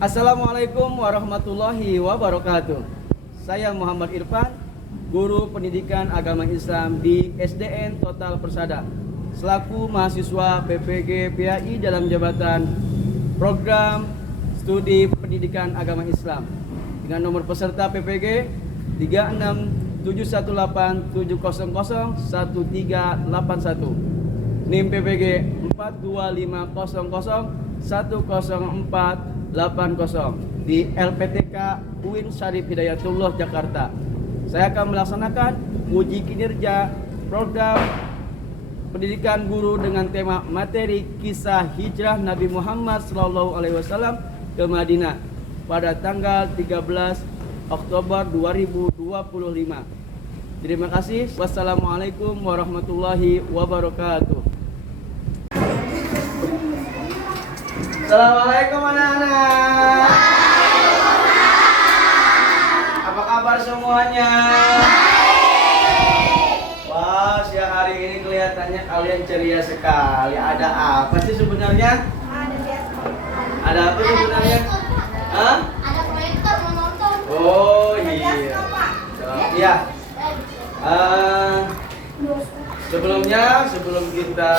Assalamualaikum warahmatullahi wabarakatuh. Saya Muhammad Irfan, Guru Pendidikan Agama Islam di SDN Total Persada, selaku mahasiswa PPG PAI dalam jabatan Program Studi Pendidikan Agama Islam dengan nomor peserta PPG 367107001381, NIM PPG 42500100480 di LPTK UIN Syarif Hidayatullah Jakarta. Saya akan melaksanakan uji kinerja program pendidikan guru dengan tema materi kisah hijrah Nabi Muhammad SAW ke Madinah pada tanggal 13 Oktober 2025. Terima kasih. Wassalamualaikum warahmatullahi wabarakatuh. Assalamualaikum anak-anak. Apa kabar semuanya? Wah, siang hari ini kelihatannya kalian ceria sekali. Ada apa sih sebenarnya? Ada apa sebenarnya? Hah? Ada proyektor mau nonton. Oh iya. Iya. Sebelum kita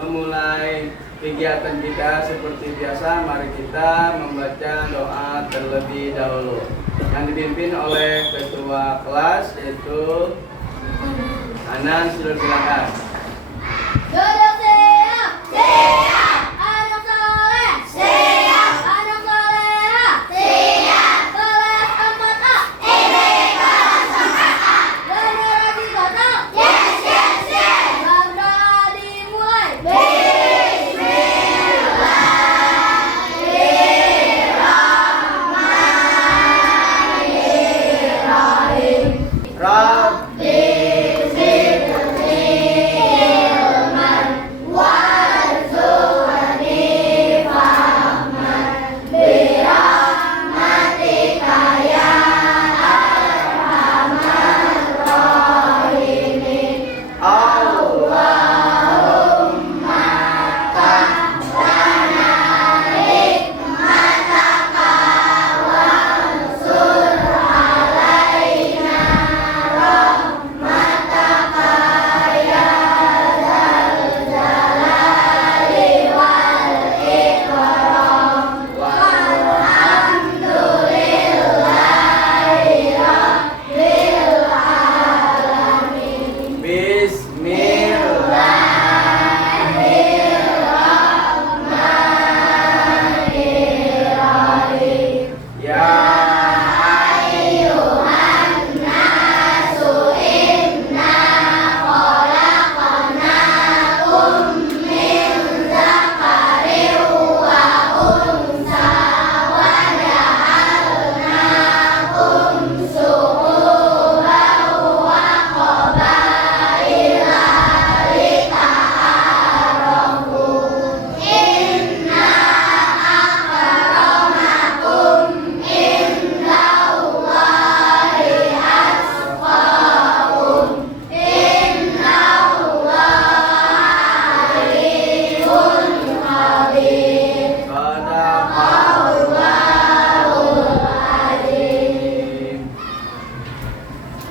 memulai kegiatan kita seperti biasa, mari kita membaca doa terlebih dahulu yang dipimpin oleh ketua kelas, yaitu Anan. Silakan. Duduk siap. Siap. Anak soleh. Siap. Anak soleha. Siap. Kelas 4A. Ini kelas 4A. Generasi total. Yes, yes, yes. Berdoa dimulai.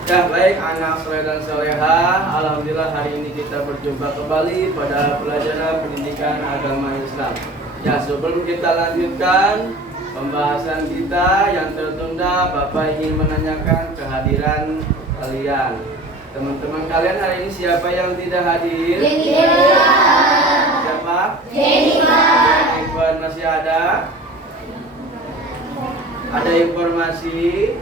Ya, baik anak soleh dan soleha, alhamdulillah hari ini kita berjumpa kembali pada pelajaran pendidikan agama Islam. Ya, sebelum kita lanjutkan pembahasan kita yang tertunda, Bapak ingin menanyakan kehadiran kalian. Teman-teman kalian hari ini siapa yang tidak hadir? Siapa? Jennifer masih ada? Ada informasi?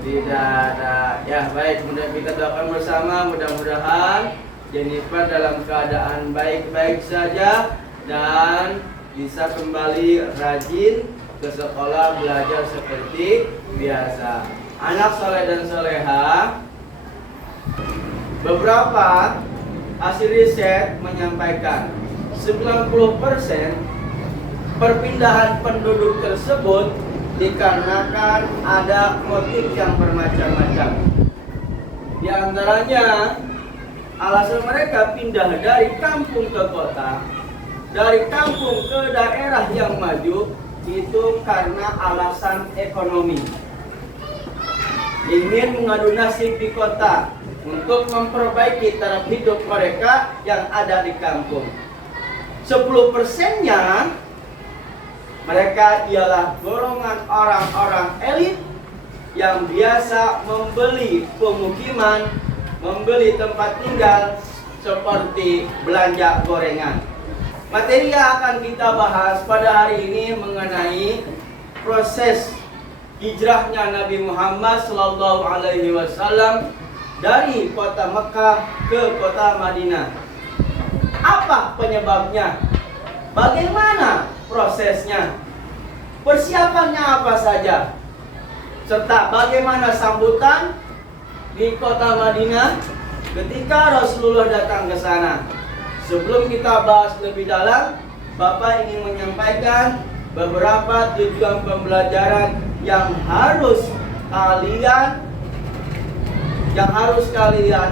Tidak ada. Ya, baik, kemudian kita doakan bersama, mudah-mudahan Jennifer dalam keadaan baik-baik saja dan bisa kembali rajin ke sekolah belajar seperti biasa. Anak soleh dan soleha, beberapa hasil riset menyampaikan 90% perpindahan penduduk tersebut dikarenakan ada motif yang bermacam-macam. Di antaranya, alasan mereka pindah dari kampung ke kota, dari kampung ke daerah yang maju, itu karena alasan ekonomi. Ingin mengadu nasib di kota untuk memperbaiki taraf hidup mereka yang ada di kampung. 10%-nya mereka ialah golongan orang-orang elit yang biasa membeli pemukiman, membeli tempat tinggal seperti belanja gorengan. Materi yang akan kita bahas pada hari ini mengenai proses hijrahnya Nabi Muhammad SAW dari kota Mekah ke kota Madinah. Apa penyebabnya? Bagaimana prosesnya? Persiapannya apa saja? Serta bagaimana sambutan di kota Madinah ketika Rasulullah datang ke sana. Sebelum kita bahas lebih dalam, Bapak ingin menyampaikan beberapa tujuan pembelajaran yang harus kalian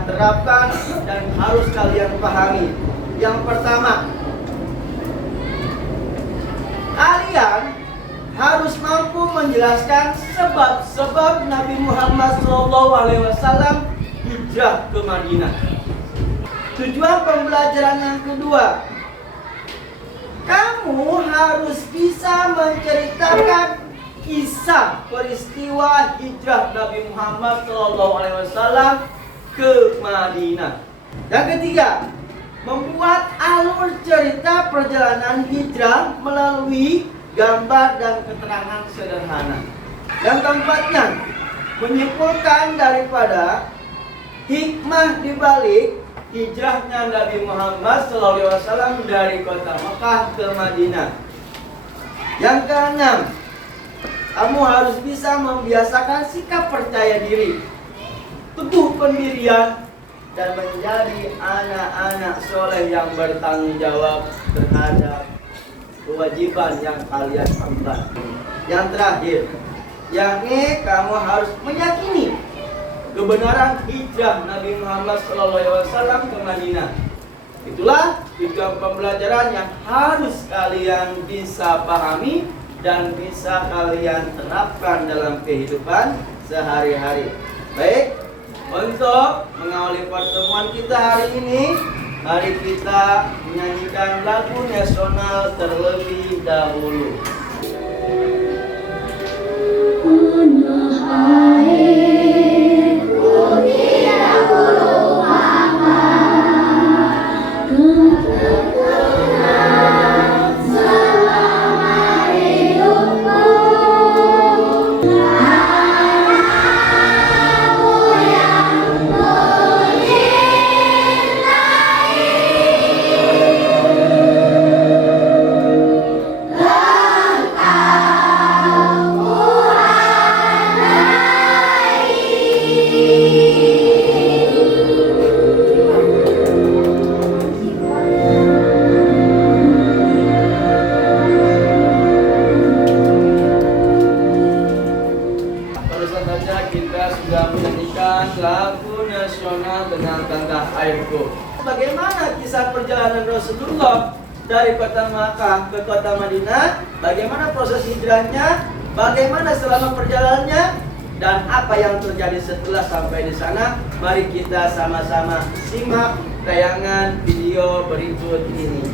terapkan dan harus kalian pahami. Yang pertama, kalian harus mampu menjelaskan sebab-sebab Nabi Muhammad SAW hijrah ke Madinah. Tujuan pembelajaran yang kedua, kamu harus bisa menceritakan kisah peristiwa hijrah Nabi Muhammad SAW ke Madinah. Yang ketiga, membuat alur cerita perjalanan hijrah melalui gambar dan keterangan sederhana. Yang keempatnya, menyimpulkan daripada hikmah dibalik hijrahnya Nabi Muhammad SAW dari kota Mekah ke Madinah. Yang keenam, kamu harus bisa membiasakan sikap percaya diri, teguh pendirian, dan menjadi anak-anak soleh yang bertanggung jawab terhadap kewajiban yang kalian emban. Yang terakhir, yakni kamu harus meyakini kebenaran hijrah Nabi Muhammad SAW ke Madinah. Itulah tujuan pembelajaran yang harus kalian bisa pahami dan bisa kalian terapkan dalam kehidupan sehari-hari. Baik, untuk mengawali pertemuan kita hari ini, mari kita menyanyikan lagu nasional terlebih dahulu. Lagu nasional dengan Tanah Airku. Bagaimana kisah perjalanan Rasulullah dari kota Makkah ke kota Madinah? Bagaimana proses hijrahnya? Bagaimana selama perjalanannya? Dan apa yang terjadi setelah sampai di sana? Mari kita sama-sama simak tayangan video berikut ini.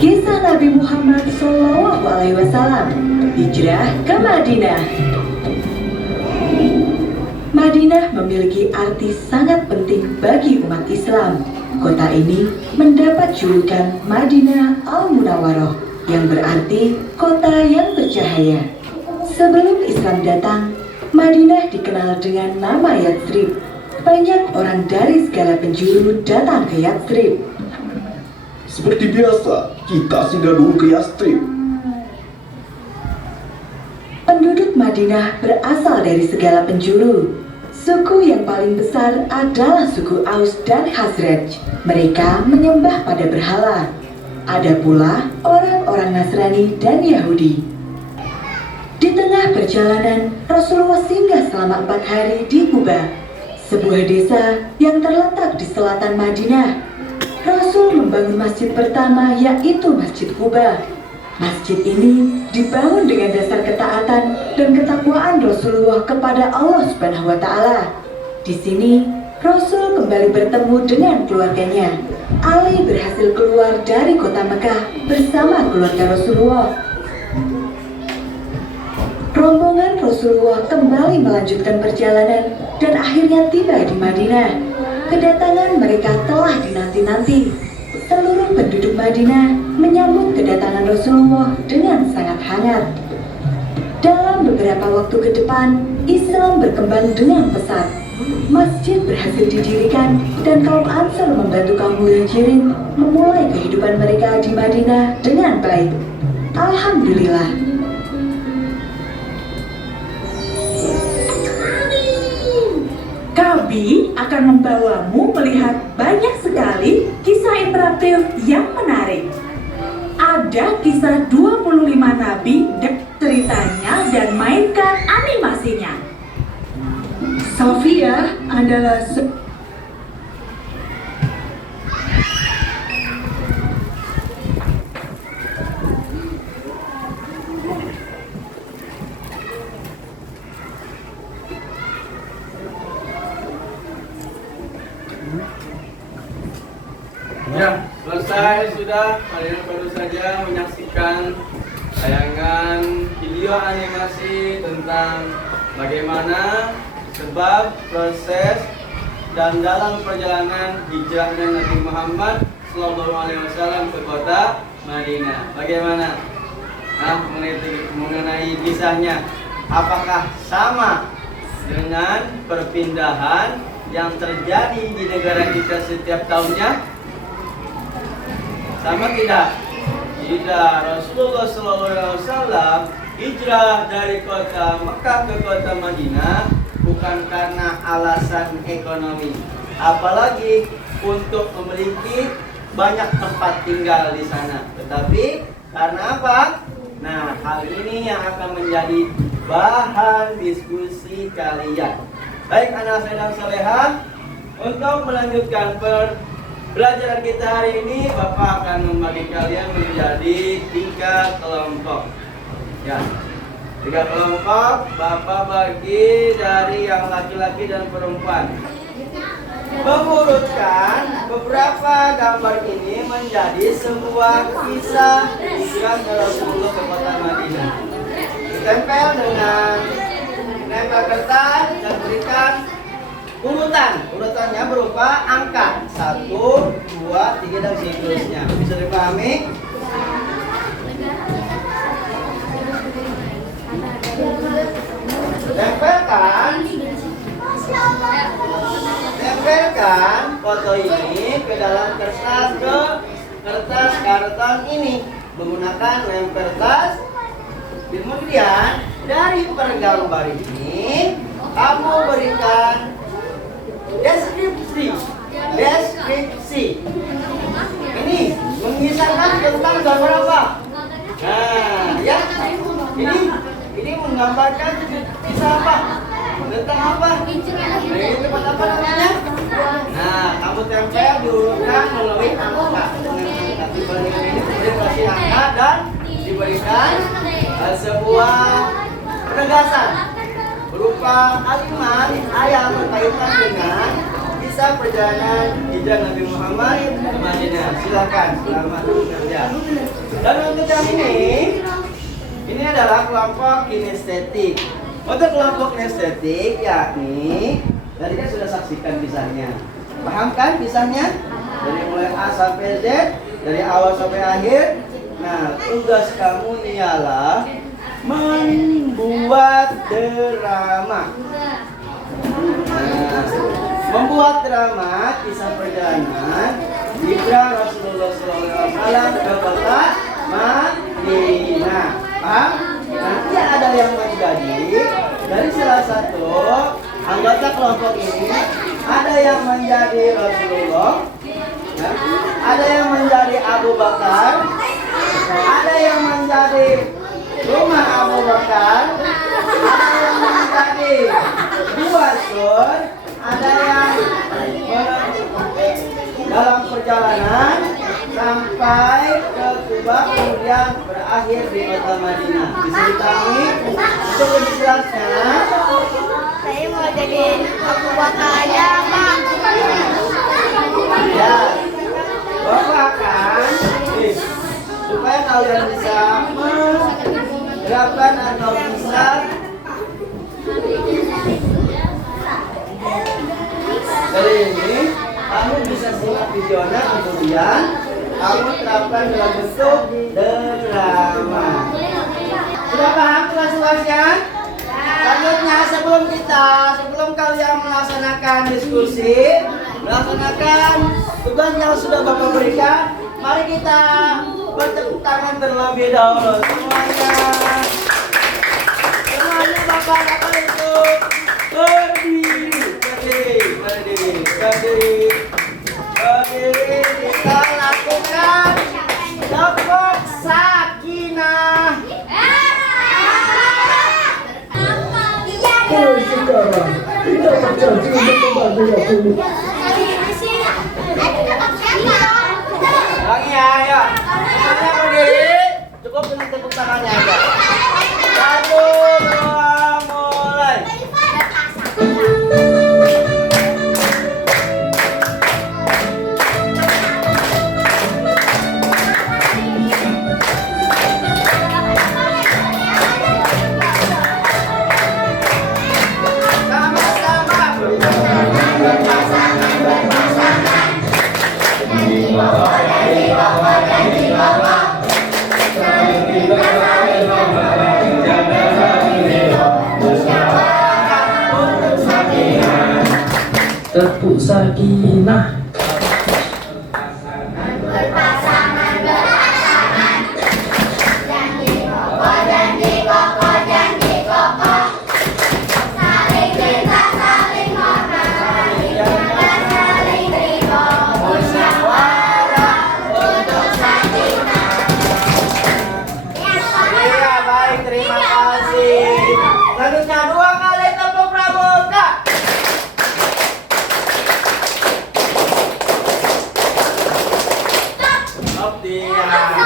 Kisah Nabi Muhammad SAW hijrah ke Madinah. Madinah memiliki arti sangat penting bagi umat Islam. Kota ini mendapat julukan Madinah Al-Munawwaroh, yang berarti kota yang bercahaya. Sebelum Islam datang, Madinah dikenal dengan nama Yatsrib. Banyak orang dari segala penjuru datang ke Yatsrib. Seperti biasa, kita singgah dulu ke Yatsrib. Penduduk Madinah berasal dari segala penjuru. Suku yang paling besar adalah suku Aus dan Khazraj. Mereka menyembah pada berhala. Ada pula orang-orang Nasrani dan Yahudi. Di tengah perjalanan, Rasulullah singgah selama 4 hari di Quba. sebuah desa yang terletak di selatan Madinah. Rasul membangun masjid pertama, yaitu Masjid Quba. Masjid ini dibangun dengan dasar ketaatan dan ketakwaan Rasulullah kepada Allah Subhanahu wa Ta'ala. Di sini, Rasul kembali bertemu dengan keluarganya. Ali berhasil keluar dari kota Mekah bersama keluarga Rasulullah. Rombongan Rasulullah kembali melanjutkan perjalanan dan akhirnya tiba di Madinah. Kedatangan mereka telah dinanti-nanti. Seluruh penduduk Madinah menyambut kedatangan Rasulullah dengan sangat hangat. Dalam beberapa waktu ke depan, Islam berkembang dengan pesat. Masjid berhasil didirikan dan kaum Ansar membantu kaum Muhajirin memulai kehidupan mereka di Madinah dengan baik. Alhamdulillah. Kabi akan membawamu melihat banyak sekali kisah interaktif yang menarik. Ada kisah 25 nabi dan ceritanya dan mainkan animasinya. Sofia adalah Ya, selesai sudah. Kalian baru saja menyaksikan tayangan video animasi tentang bagaimana sebab, proses, dan dalam perjalanan hijrahnya Nabi Muhammad SAW ke kota Madinah. Bagaimana? Nah, mengenai kisahnya, apakah sama dengan perpindahan yang terjadi di negara kita setiap tahunnya? Sama tidak? Tidak. Rasulullah SAW hijrah dari kota Mekah ke kota Madinah bukan karena alasan ekonomi, apalagi untuk memiliki banyak tempat tinggal di sana, tetapi karena apa? Nah, hal ini yang akan menjadi bahan diskusi kalian. Baik anak saya dan salehah, untuk melanjutkan pelajaran kita hari ini, Bapak akan membagi kalian menjadi 3 kelompok. Ya, 3 kelompok. Bapak bagi dari yang laki-laki dan perempuan. Mengurutkan beberapa gambar ini menjadi sebuah kisah hijrah Rasulullah ke kota Madinah. Ditempel dengan nempel kertas dan berikan urutannya berupa angka 1, 2, 3 dan seterusnya. Bisa dipahami? Tempelkan foto ini ke dalam kertas karton ini menggunakan lem kertas. Kemudian dari per gambar ini kamu berikan deskripsi. Ini mengisahkan tentang gambar apa? Nah, ya. Ini menggambarkan kisah apa? Tentang apa? Nah, ini tempat apa namanya? Nah, kamu tempel diurutkan melalui angka. Dengan angka dibandingkan ini kemudian kasih angka dan diberikan sebuah penegasan berupa kalimat ayat berkaitan dengan kisah perjalanan hijrah Nabi Muhammad ke Madinah. Silakan, selamat bekerja. Dan untuk yang ini adalah kelompok kinestetik. Untuk kelompok kinestetik, yakni tadi kan sudah saksikan kisahnya. Paham kan kisahnya? Dari mulai A sampai Z, dari awal sampai akhir. Nah, tugas kamu ialah membuat drama. Nah, membuat drama kisah perjalanan hijrah Rasulullah SAW ke kota Madinah. Paham? Nanti ada yang menjadi dari salah satu anggota kelompok ini, ada yang menjadi Rasulullah, ada yang menjadi Abu Bakar, ada yang menjadi rumah Abu Bakar, ada yang menjadi dua sur, ada yang dalam perjalanan sampai ke Kuba kemudian berakhir di kota Madinah. Bisa dipahami? Itu lebih jelasnya. Saya mau jadi Abu Bakar aja, Pak. Ya, Bapak akan supaya kalian bisa menerapkan atau bisa dari ini kamu bisa simak videonya, kemudian kamu terapkan dalam bentuk drama. Sudah paham tugas-tugasnya? Selanjutnya sebelum kalian melaksanakan diskusi, melaksanakan tugas yang sudah Bapak berikan, mari kita bertepuk tangan terlebih dahulu semuanya Bapak itu berdiri, kita lakukan tepuk sakinah. Mulai sekarang, kita berjanji untuk membantu Rasul. Lagi ya, ayo. Semuanya berdiri, cukup dengan tepuk tangannya aja. 1, 2, mulai. Tepuk sakinah. Iya, baik, terima kasih. Selanjutnya 2 kali tepuk pramuka.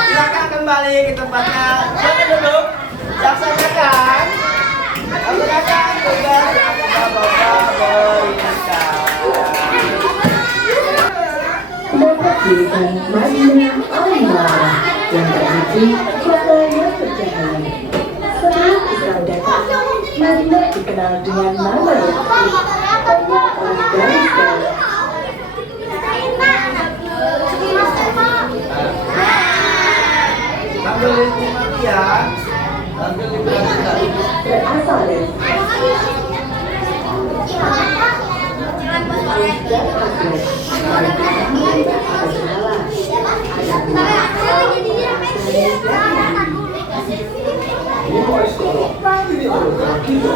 Silakan kembali ke tempatnya. Silakan duduk. Laksanakan tugas yang sudah Bapak berikan. Terdapat julukan Madinah Al-Munawwarah yang berarti kota yang bercahaya. Sebelum Islam datang, Madinah dikenal dengan nama yang banyak oleh dari segala. Ambil lingkungan ya. Ambil lingkungan. Berasal dari dan Maghreb. Mereka tidak akan salah. Mulai sekarang, ini adalah kita.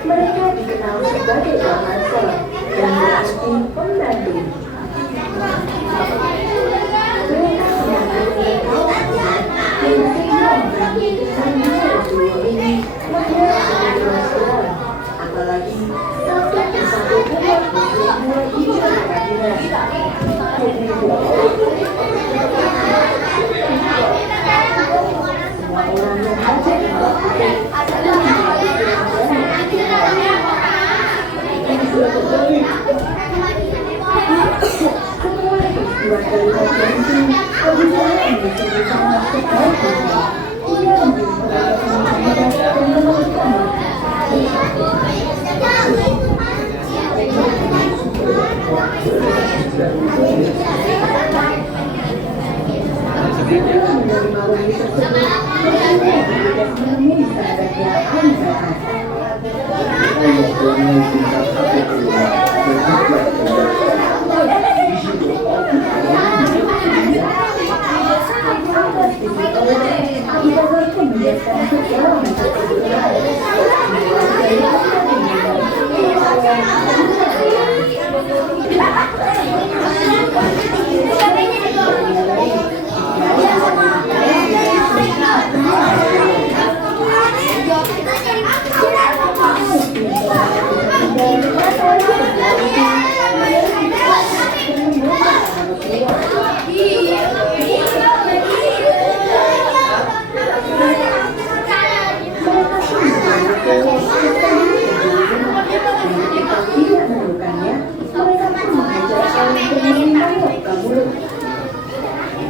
Mereka dikenal sebagai Rasul yang berarti pembantu. Apalagi sampai bersatu umat muslim mulai hijrah ke Madinah.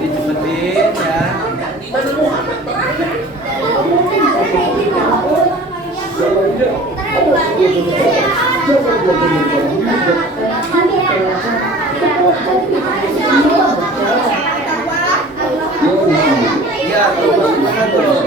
Dicepetin ya. Iya, tuh, mana tuh?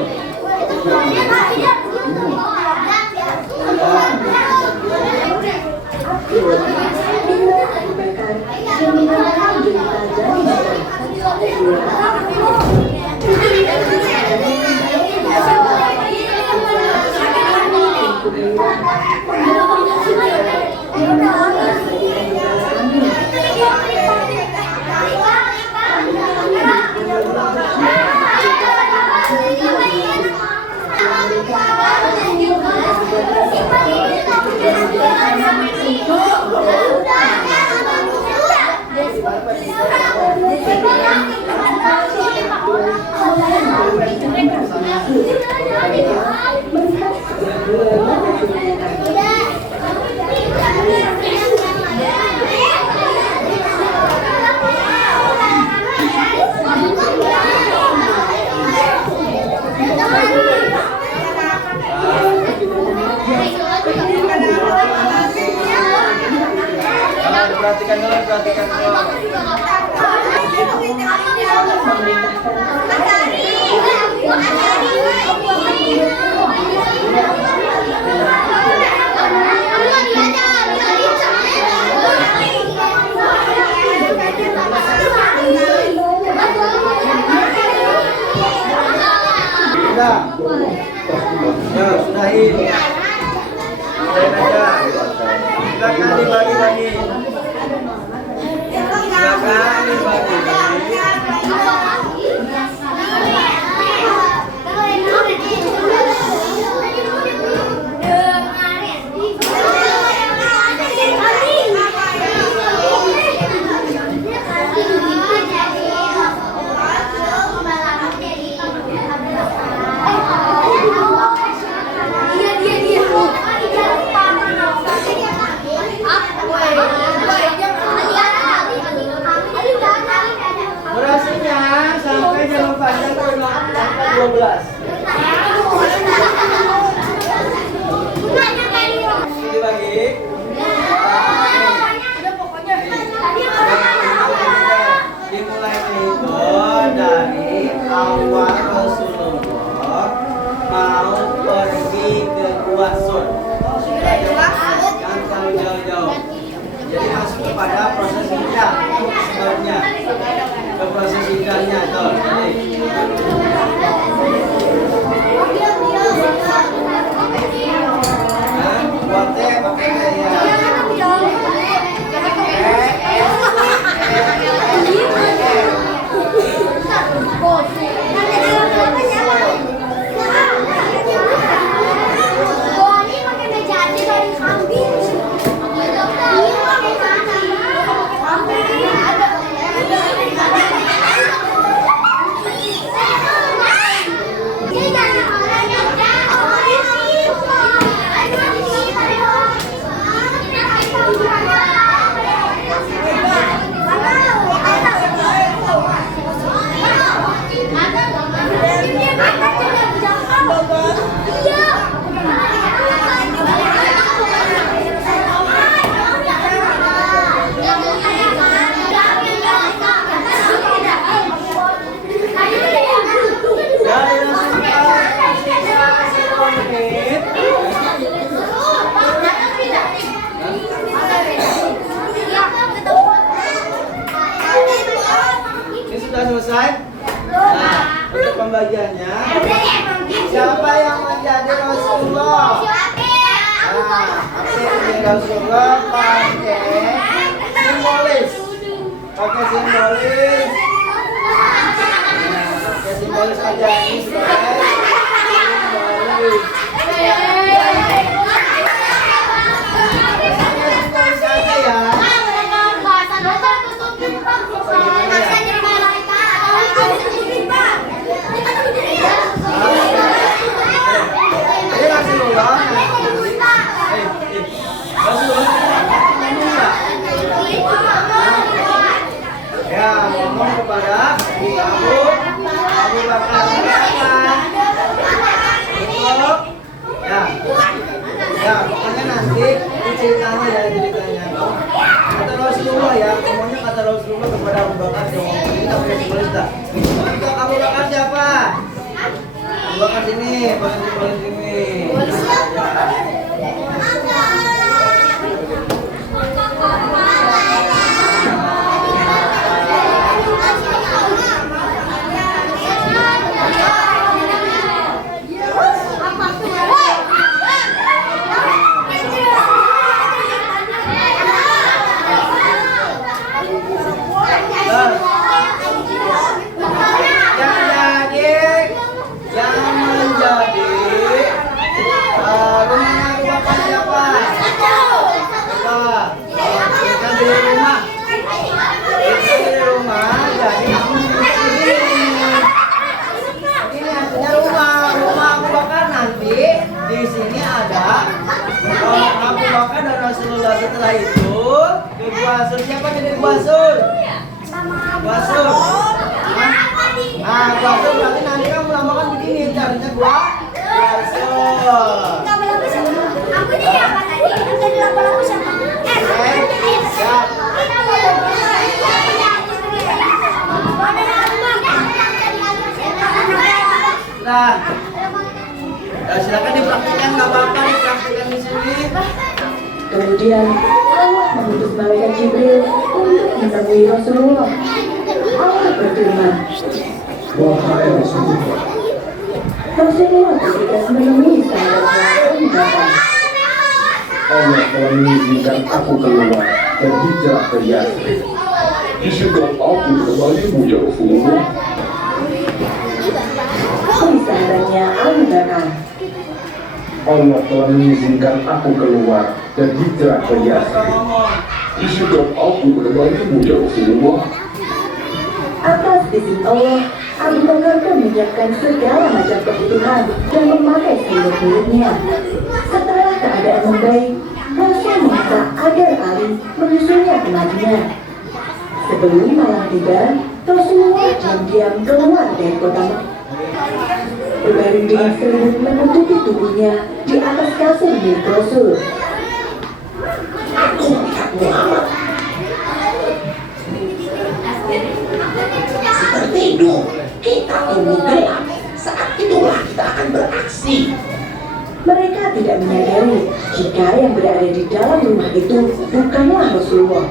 Perhatikan dulu, perhatikan dulu. Sudah. Ya, sudahin. Sudahin aja. Silakan dibagi-bagi. Silakan dibagi. Durasinya sampai jam panjang ke 12. Dibagi. Dimulai itu dari awal Rasulullah mau pergi ke Gua Sur. Jangan terlalu jauh-jauh. Jadi masuk kepada proses hijrah sebelumnya. Ke proses hijrahnya tuh. Buatnya pakai Ada menit. Ini sudah selesai. Nah, untuk pembagiannya, siapa yang menjadi Rasulullah? Nah, jadi Rasulullah pakai simbolis. Pakai simbolis. Nah, pakai simbolis aja ini sebagai simbolis. Simbolis aja ya. Ini Rasulullah. Ya, ngomong kepada Abu Bakar siapa? Ya, pokoknya nanti ceritanya ya ceritanya. Kata Rasulullah ya, ngomongnya kata Rasulullah kepada Abu Bakar yang ngomong ini tak boleh tulis tak. Untuk Abu Bakar siapa? Abu Bakar sini, boleh sini. Setelah itu Basur siapa jadi Basur? Basur. Basur berarti nanti kamu melambangkan begini caranya Basur. Aku jadi apa tadi? Aku jadi lagu-lagu sama. Siap. Nah, silakan dipraktikkan, nggak apa-apa dipraktikkan di sini. Kemudian Allah mengutus malaikat Jibril untuk menemui Rasulullah. Allah berfirman, Wahai Rasulullah, Rasulullah bergegas menemui sahabatnya Abu Bakar. Allah telah mengizinkan aku keluar dan hijrah ke Yasrib. Izinkan aku kembalimu ya Rasulullah. Kata sahabatnya Abu Bakar. Allah telah mengizinkan aku keluar dan hijrah ke Yasrib. Izinkan aku kembalimu ya Rasulullah. Atas izin Allah, Abu Bakar pun menyiapkan segala macam kebutuhan dan memakai seluruh miliknya. Setelah keadaan membaik, Rasul meminta agar Ali menyusulnya ke Madinah. Sebelum malam tiba, Rasulullah diam-diam keluar dari kota Mekah. Berbaring dengan selimut menutupi tubuhnya di atas kasur milik Rasul. Aku melihat Muhammad. Seperti itu, kita tunggu gelap. Saat itulah kita akan beraksi. Mereka tidak menyadari jika yang berada di dalam rumah itu bukanlah Rasulullah.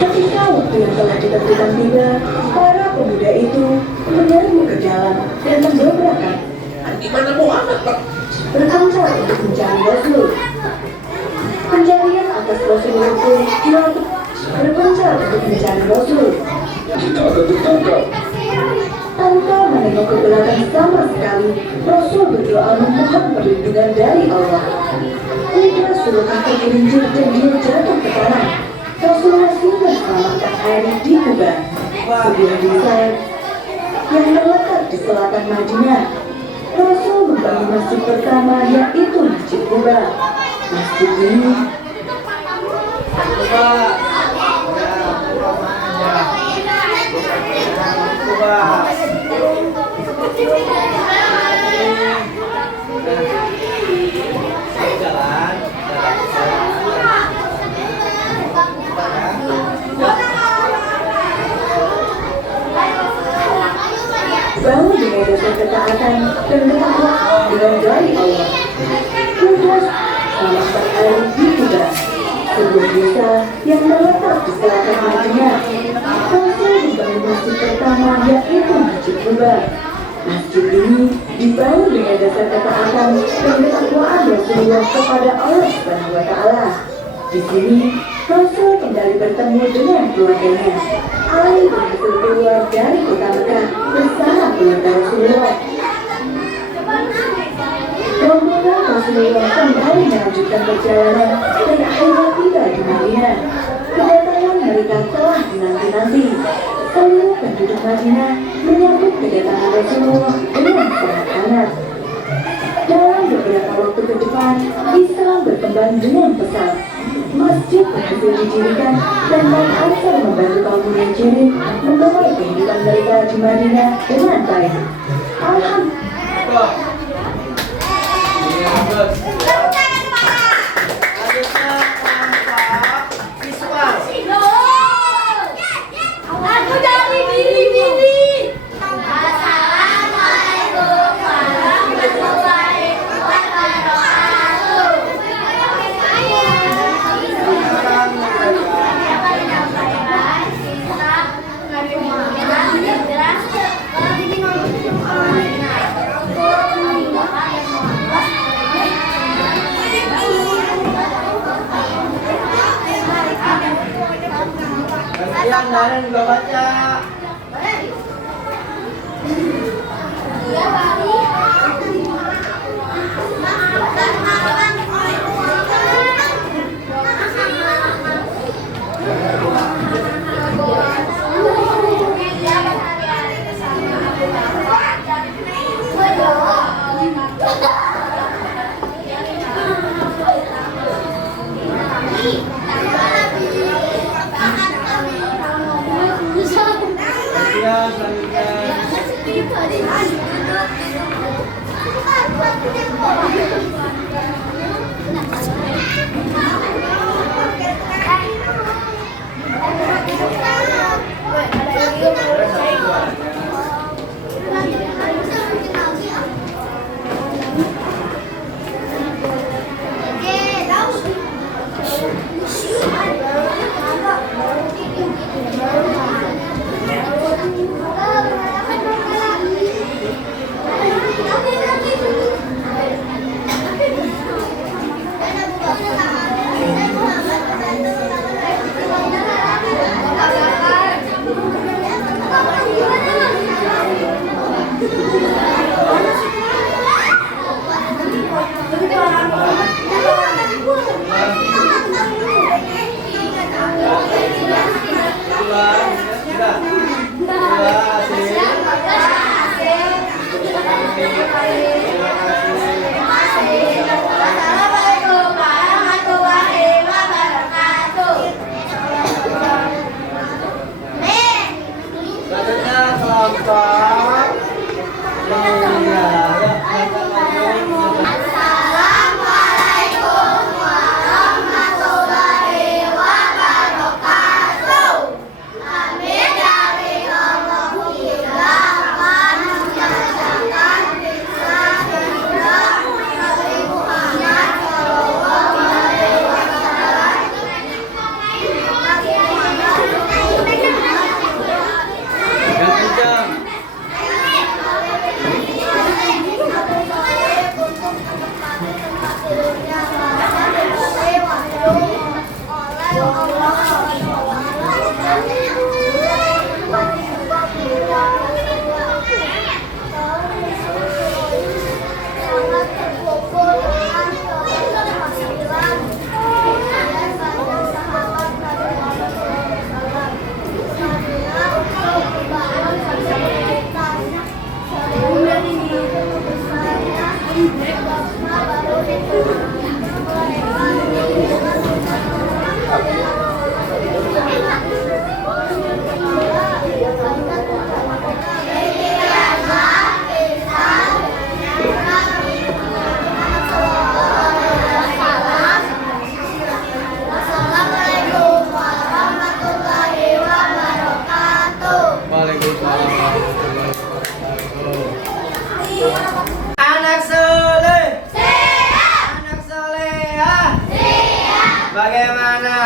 Ketika waktu yang telah ditentukan tiba, para pemuda itu menyerbu ke dalam dan mendobrakkan. Di mana Muhammad, Pak? Berpencar untuk mencari Rasul. Pencarian atas Rasulullah pun dilakukan. Berpencar untuk mencari Rasul. Kita akan tertangkap. Tanpa menengok ke belakang sama sekali, Rasul berdoa memohon perlindungan dari Allah. Lidah sulutan tergelincir dan dia jatuh ke tanah. Rasulullah singgah selama 4 hari di Kuba, sebuah desa yang terletak di selatan Madinah. Rasul membangun masjid pertama, yaitu Masjid Kuba. Masjid ini bangun dengan dasar ketaatan dan ketakwaan dengan dari Allah. Kudus sama sekali di Kuba, sebuah desa yang terletak di selatan Madinah. Rasul membangun masjid pertama yaitu Masjid Kuba. Masjid ini dibangun dengan dasar ketaatan dan ketakwaan Rasulullah kepada Allah Subhanahu wa Ta'ala. Di sini Rasul kembali bertemu dengan keluarganya. Ali berhasil keluar dari kota Mekah bersama keluarga Rasulullah. Rombongan Rasulullah kembali melanjutkan perjalanan dan akhirnya tiba di Madinah. Kedatangan mereka telah dinanti-nanti. Seluruh penduduk Madinah menyambut kedatangan Rasulullah dengan sangat hangat. Dalam beberapa waktu ke depan, Islam berkembang dengan pesat. Masjid berhasil didirikan dan Nabi Ansar membantu kaum muhajirin memulai kehidupan mereka di Madinah dengan baik. Alhamdulillah. Selanjutnya tampak visual. Aku dari Bilibili. Assalamualaikum warahmatullahi wabarakatuh. Yang lain juga baca. Ya, selanjutnya.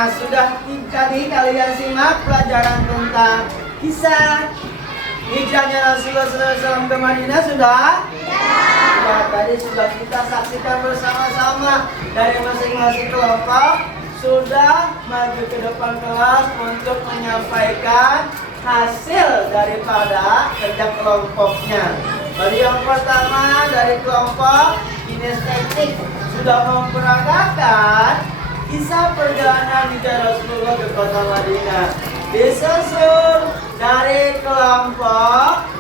Nah, sudah tadi kalian simak pelajaran tentang kisah hijrahnya Rasulullah SAW ke Madinah sudah? Ya, tadi sudah kita saksikan bersama-sama dari masing-masing kelompok sudah maju ke depan kelas untuk menyampaikan hasil daripada kerja kelompoknya. Bagi yang pertama dari kelompok kinestetik sudah memperagakan kisah perjalanan hijrah Rasulullah ke kota Madinah. Disusul dari kelompok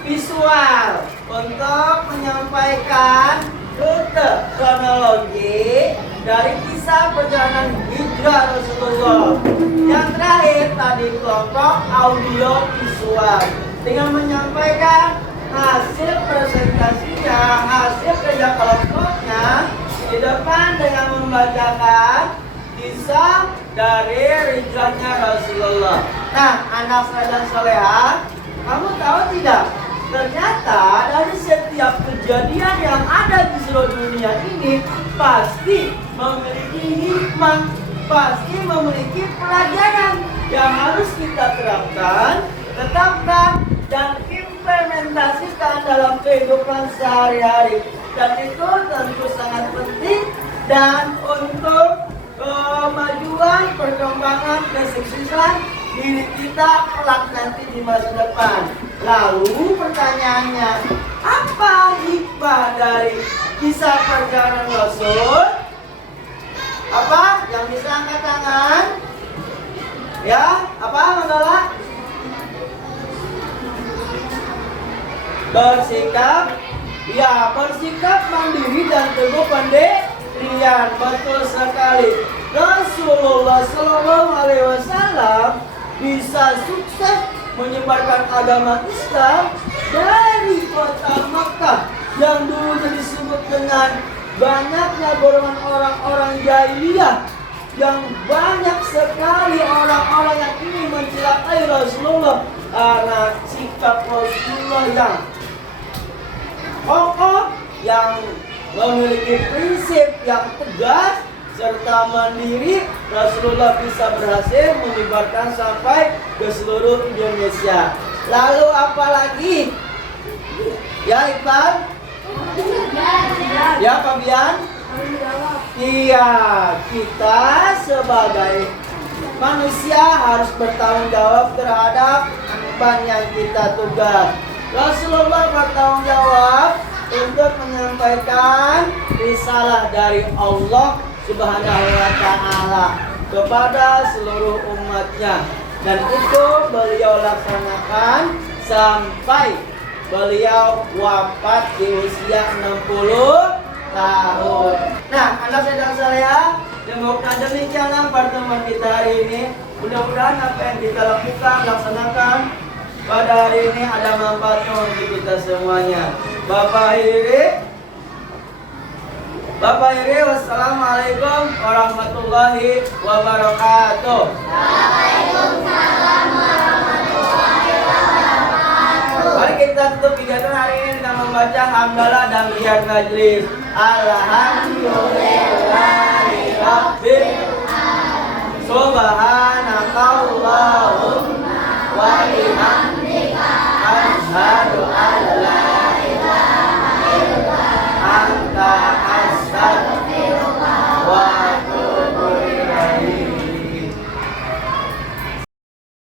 visual untuk menyampaikan rute kronologi dari kisah perjalanan hijrah Rasulullah. Yang terakhir tadi kelompok audio visual dengan menyampaikan hasil presentasinya, hasil kerja kelompoknya di depan dengan membacakan kisah dari hijrahnya Rasulullah. Nah, anak saya dan soleha, kamu tahu tidak? Ternyata dari setiap kejadian yang ada di seluruh dunia ini pasti memiliki hikmah, pasti memiliki pelajaran yang harus kita terapkan, tetapkan, dan implementasikan dalam kehidupan sehari-hari. Dan itu tentu sangat penting dan untuk kemajuan, perkembangan, kesuksesan diri kita kelak nanti di masa depan. Lalu pertanyaannya, apa hikmah dari kisah perjalanan Rasul? Apa? Yang bisa angkat tangan? Ya, apa Mandola? Bersikap, ya bersikap mandiri dan teguh pendirian. Betul sekali. Rasulullah SAW bisa sukses menyebarkan agama Islam dari kota Makkah yang dulunya disebut dengan banyaknya golongan orang-orang jahiliyah, yang banyak sekali orang-orang yang ingin mencelakai Rasulullah karena sikap Rasulullah yang kokoh, yang memiliki prinsip yang tegas serta mandiri. Rasulullah bisa berhasil menyebarkan sampai ke seluruh Indonesia. Lalu apalagi? Ya Iqbal? Ya Fabian? Iya, kita sebagai manusia harus bertanggung jawab terhadap emban yang kita tugas. Rasulullah bertanggung jawab untuk menyampaikan risalah dari Allah Subhanahu wa Ta'ala kepada seluruh umatnya, dan itu beliau laksanakan sampai beliau wafat di usia 60 tahun. Nah, anak saya dan saya, demikianlah pertemuan kita hari ini. Mudah-mudahan apa yang kita lakukan, laksanakan pada hari ini ada manfaatnya untuk kita semuanya. Bapak Iri, wassalamualaikum warahmatullahi wabarakatuh. Waalaikumsalam warahmatullahi wabarakatuh. Mari kita tutup kegiatan hari ini dengan membaca hamdalah dan biar majlis. Alhamdulillah.